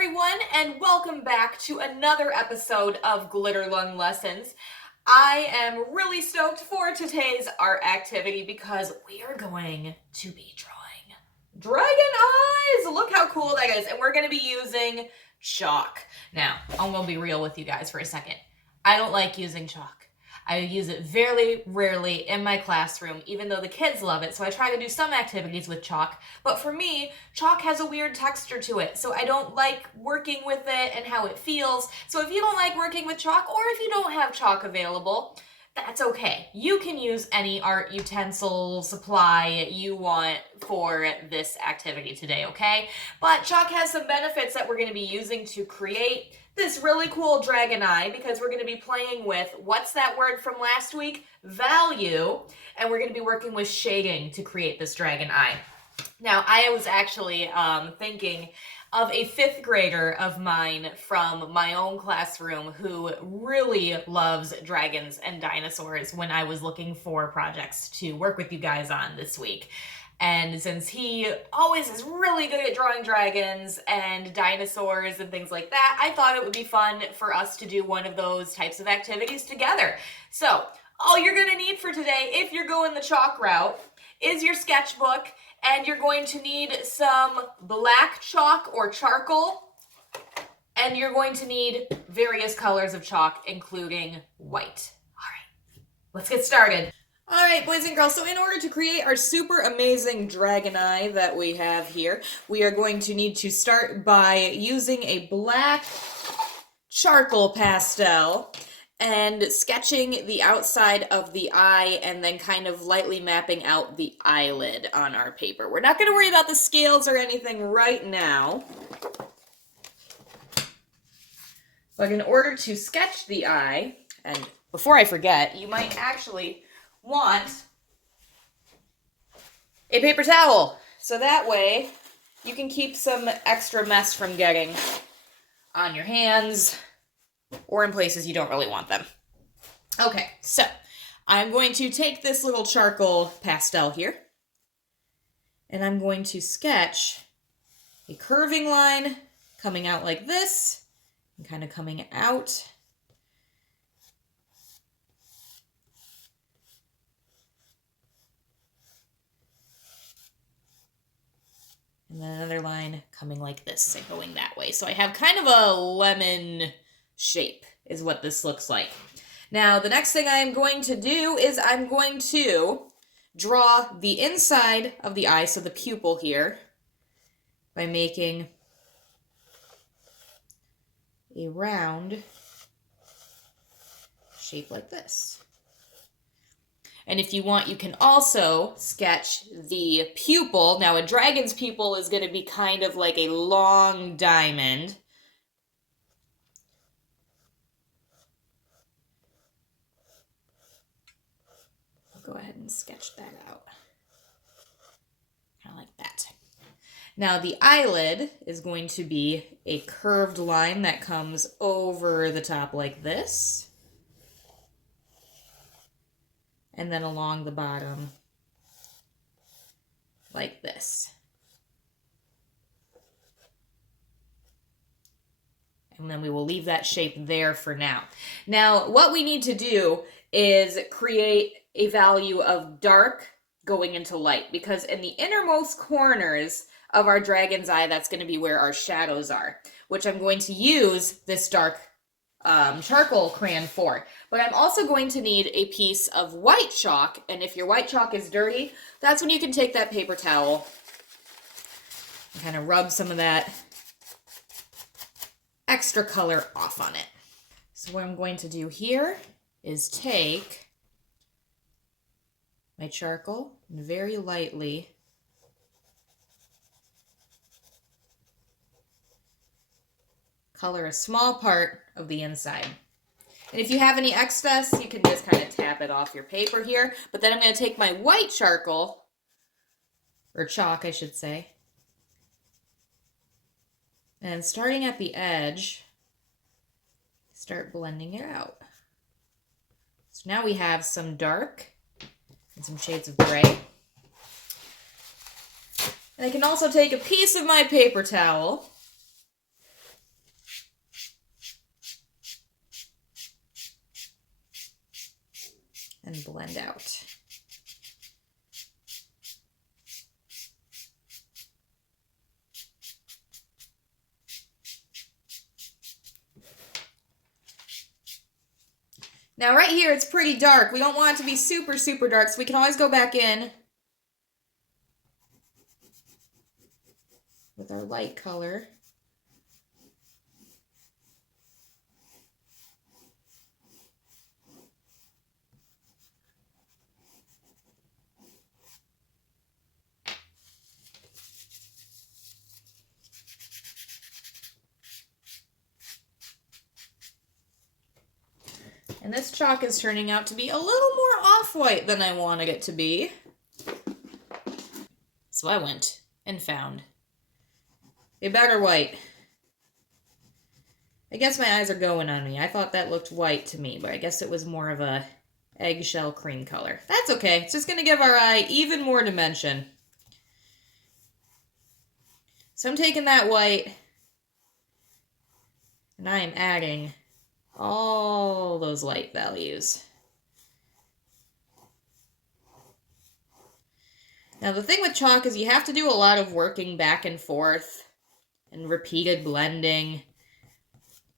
everyone, and welcome back to another episode of Glitter Lung Lessons. I am really stoked for today's art activity because we are going to be drawing dragon eyes. Look how cool that is. And we're going to be using chalk. Now, I'm going to be real with you guys for a second. I don't like using chalk. I use it very rarely in my classroom, even though the kids love it, so I try to do some activities with chalk. But for me, chalk has a weird texture to it, so I don't like working with it and how it feels. So if you don't like working with chalk, or if you don't have chalk available, that's okay. You can use any art utensil supply you want for this activity today, okay? But chalk has some benefits that we're going to be using to create this really cool dragon eye, because we're going to be playing with, what's that word from last week? Value. And we're going to be working with shading to create this dragon eye. Now, I was actually thinking of a 5th grader of mine from my own classroom who really loves dragons and dinosaurs when I was looking for projects to work with you guys on this week. And since he always is really good at drawing dragons and dinosaurs and things like that, I thought it would be fun for us to do one of those types of activities together. So, all you're going to need for today, if you're going the chalk route, is your sketchbook, and you're going to need some black chalk or charcoal, and you're going to need various colors of chalk, including white. All right, let's get started. All right, boys and girls, so in order to create our super amazing dragon eye that we have here, we are going to need to start by using a black charcoal pastel and sketching the outside of the eye and then kind of lightly mapping out the eyelid on our paper. We're not going to worry about the scales or anything right now. But in order to sketch the eye, and before I forget, you might actually want a paper towel, so that way you can keep some extra mess from getting on your hands or in places you don't really want them. Okay, so I'm going to take this little charcoal pastel here, and I'm going to sketch a curving line coming out like this and kind of coming out. And then another line coming like this and going that way. So I have kind of a lemon shape is what this looks like. Now, the next thing I am going to do is I'm going to draw the inside of the eye, so the pupil here, by making a round shape like this. And if you want, you can also sketch the pupil. Now, a dragon's pupil is going to be kind of like a long diamond. I'll go ahead and sketch that out. Kind of like that. Now, the eyelid is going to be a curved line that comes over the top like this. And then along the bottom, like this. And then we will leave that shape there for now. Now, what we need to do is create a value of dark going into light, because in the innermost corners of our dragon's eye, that's going to be where our shadows are, which I'm going to use this dark charcoal crayon for. But I'm also going to need a piece of white chalk, and if your white chalk is dirty, that's when you can take that paper towel and kind of rub some of that extra color off on it. So what I'm going to do here is take my charcoal and very lightly color a small part of the inside. And if you have any excess, you can just kind of tap it off your paper here. But then I'm going to take my white charcoal, or chalk, I should say, and starting at the edge, start blending it out. So now we have some dark and some shades of gray. And I can also take a piece of my paper towel blend out. Now right here it's pretty dark. We don't want it to be super, super dark, so we can always go back in with our light color. And this chalk is turning out to be a little more off-white than I wanted it to be. So I went and found a better white. I guess my eyes are going on me. I thought that looked white to me, but I guess it was more of a eggshell cream color. That's okay. It's just going to give our eye even more dimension. So I'm taking that white, and I am adding all those light values. Now the thing with chalk is you have to do a lot of working back and forth and repeated blending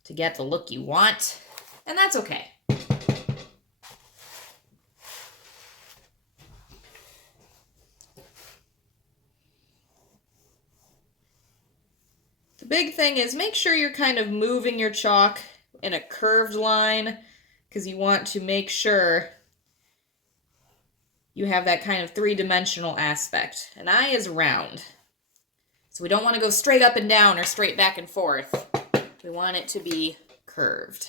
to get the look you want, and that's okay. The big thing is make sure you're kind of moving your chalk in a curved line, because you want to make sure you have that kind of three-dimensional aspect. An eye is round, so we don't want to go straight up and down or straight back and forth. We want it to be curved.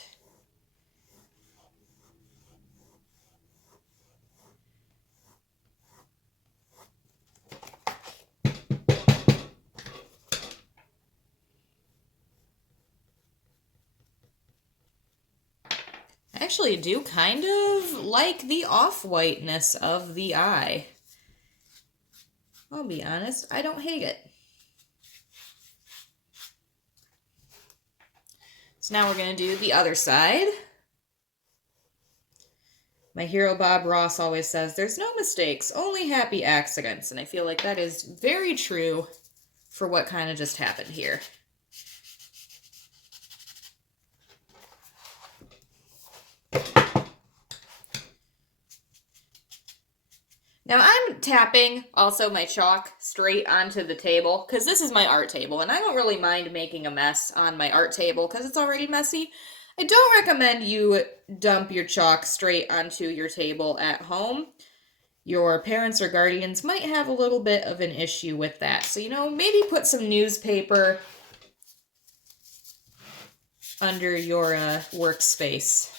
I actually do kind of like the off-whiteness of the eye. I'll be honest, I don't hate it. So now we're going to do the other side. My hero Bob Ross always says, there's no mistakes, only happy accidents. And I feel like that is very true for what kind of just happened here. Now I'm tapping also my chalk straight onto the table because this is my art table and I don't really mind making a mess on my art table because it's already messy. I don't recommend you dump your chalk straight onto your table at home. Your parents or guardians might have a little bit of an issue with that. So, maybe put some newspaper under your workspace.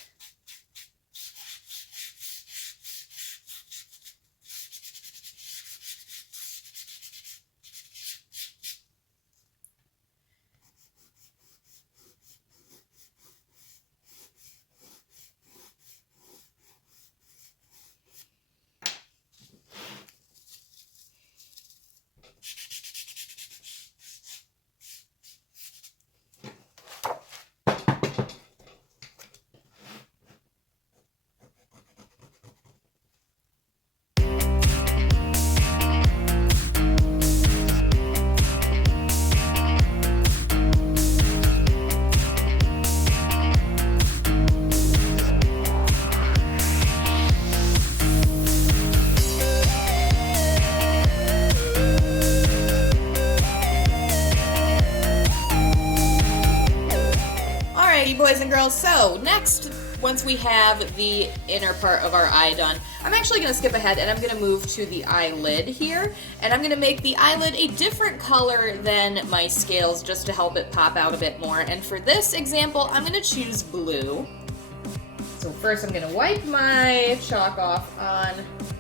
Boys and girls, so next, once we have the inner part of our eye done, I'm actually going to skip ahead and I'm going to move to the eyelid here, and I'm going to make the eyelid a different color than my scales just to help it pop out a bit more. And for this example, I'm going to choose blue. So first I'm going to wipe my chalk off on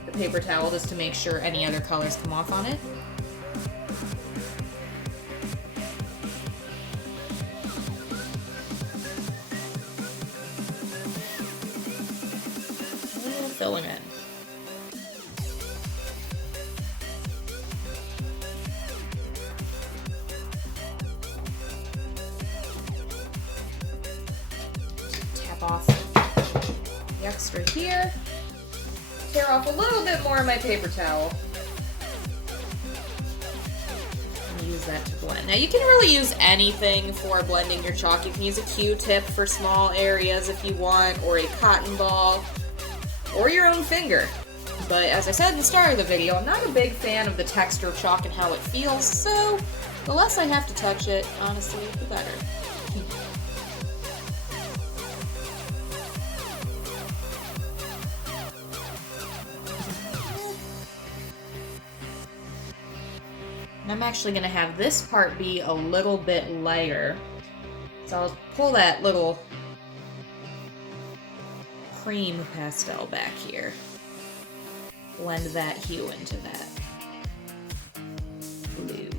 the paper towel just to make sure any other colors come off on it. Filling in. Tap off the extra here. tear off a little bit more of my paper towel. And use that to blend. Now you can really use anything for blending your chalk. You can use a Q-tip for small areas if you want, or a cotton ball, or your own finger. But as I said in the start of the video, I'm not a big fan of the texture of chalk and how it feels, so the less I have to touch it, honestly, the better. And I'm actually going to have this part be a little bit lighter. So I'll pull that little cream pastel back here. Blend that hue into that blue.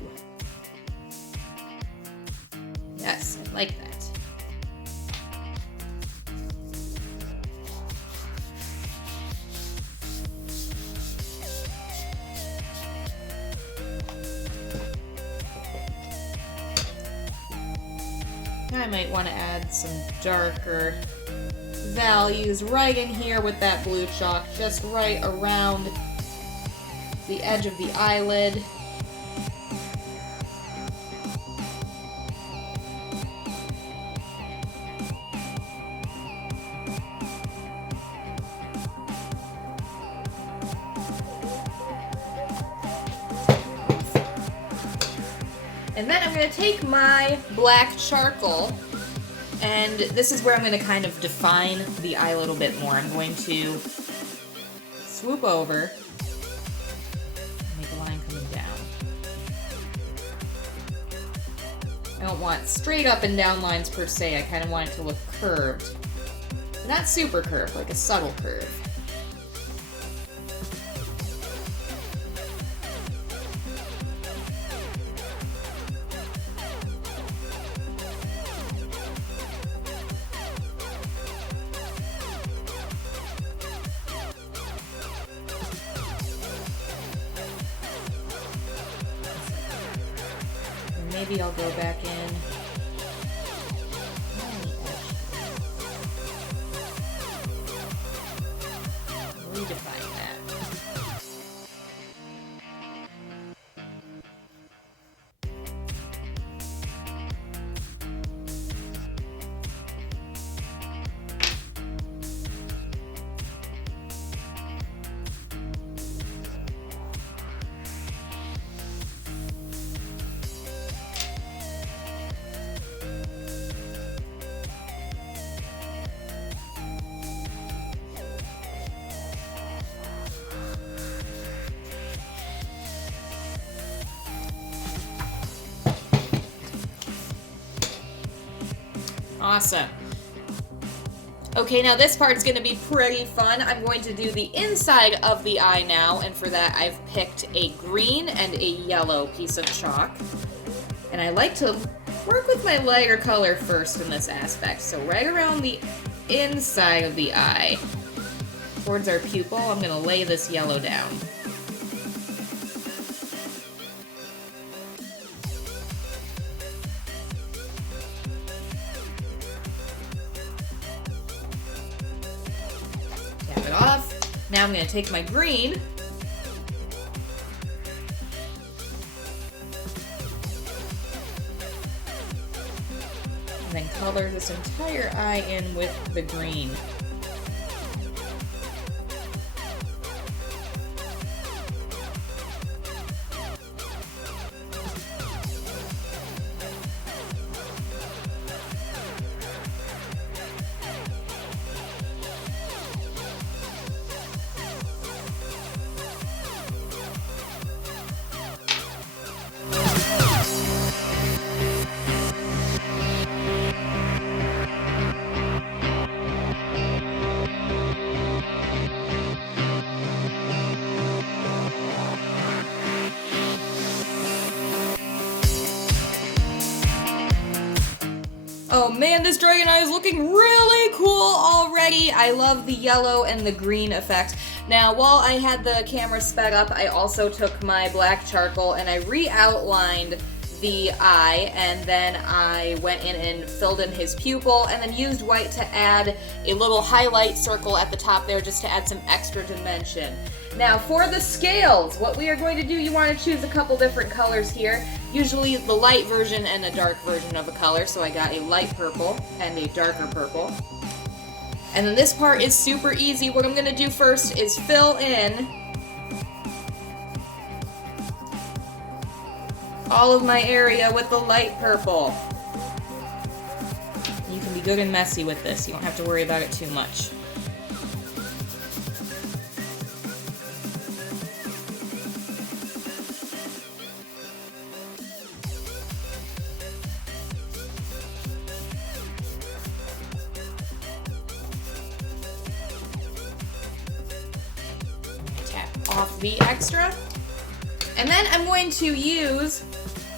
Yes, I like that. I might want to add some darker values right in here with that blue chalk, just right around the edge of the eyelid. And then I'm going to take my black charcoal, and this is where I'm going to kind of define the eye a little bit more. I'm going to swoop over, make a line coming down. I don't want straight up and down lines per se, I kind of want it to look curved. But not super curved, like a subtle curve. Maybe I'll go back in. Redefine that. Awesome. Okay, now this part's going to be pretty fun. I'm going to do the inside of the eye now, and for that I've picked a green and a yellow piece of chalk. And I like to work with my lighter color first in this aspect. So right around the inside of the eye, towards our pupil, I'm going to lay this yellow down. Off. Now I'm going to take my green and then color this entire eye in with the green. Oh man, this dragon eye is looking really cool already. I love the yellow and the green effect. Now, while I had the camera sped up, I also took my black charcoal and I re-outlined the eye, and then I went in and filled in his pupil, and then used white to add a little highlight circle at the top there just to add some extra dimension. Now for the scales, what we are going to do, you want to choose a couple different colors here. Usually the light version and a dark version of a color, so I got a light purple and a darker purple. And then this part is super easy. What I'm going to do first is fill in all of my area with the light purple. You can be good and messy with this. You don't have to worry about it too much. Tap off the extra. And then I'm going to use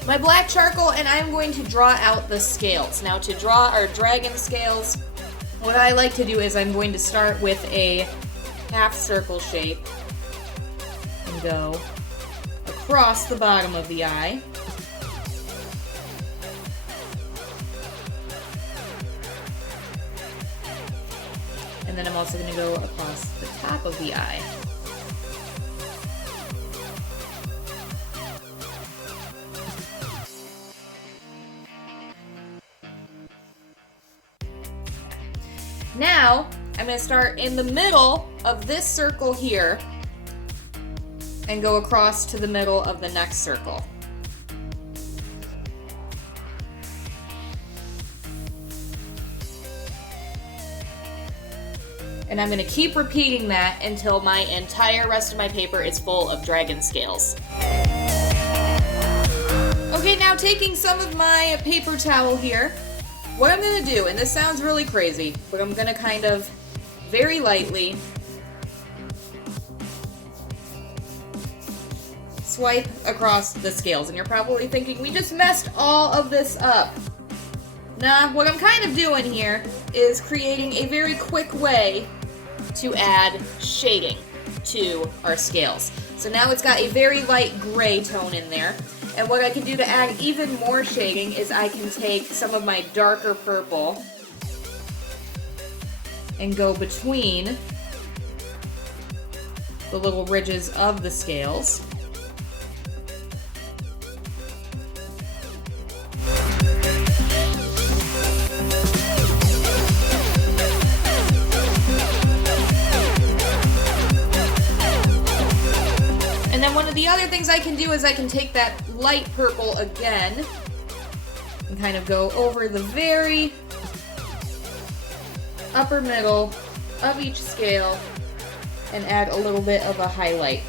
my black charcoal, and I'm going to draw out the scales. Now to draw our dragon scales, what I like to do is I'm going to start with a half circle shape and go across the bottom of the eye. And then I'm also going to go across the top of the eye. Now, I'm going to start in the middle of this circle here and go across to the middle of the next circle. And I'm going to keep repeating that until my entire rest of my paper is full of dragon scales. Okay, now taking some of my paper towel here, what I'm going to do, and this sounds really crazy, but I'm going to kind of very lightly swipe across the scales. And you're probably thinking, we just messed all of this up. Nah, what I'm kind of doing here is creating a very quick way to add shading to our scales. So now it's got a very light gray tone in there. And what I can do to add even more shading is I can take some of my darker purple and go between the little ridges of the scales. And then one of the other things I can do is I can take that light purple again and kind of go over the very upper middle of each scale and add a little bit of a highlight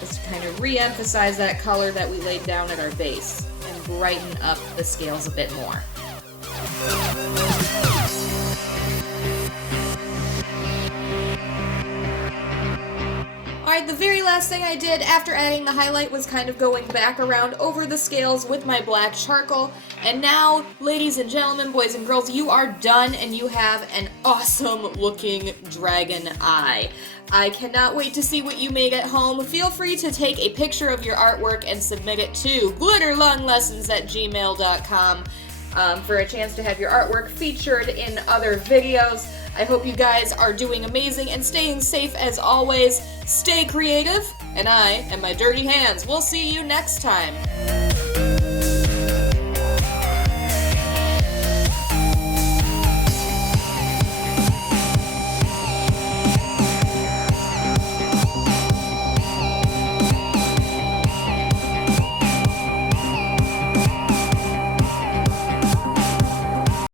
just to kind of re-emphasize that color that we laid down at our base and brighten up the scales a bit more. Alright, the very last thing I did after adding the highlight was kind of going back around over the scales with my black charcoal. And now, ladies and gentlemen, boys and girls, you are done and you have an awesome looking dragon eye. I cannot wait to see what you made at home. Feel free to take a picture of your artwork and submit it to glitterlunglessons@gmail.com for a chance to have your artwork featured in other videos. I hope you guys are doing amazing and staying safe as always. Stay creative, and I and my dirty hands will see you next time.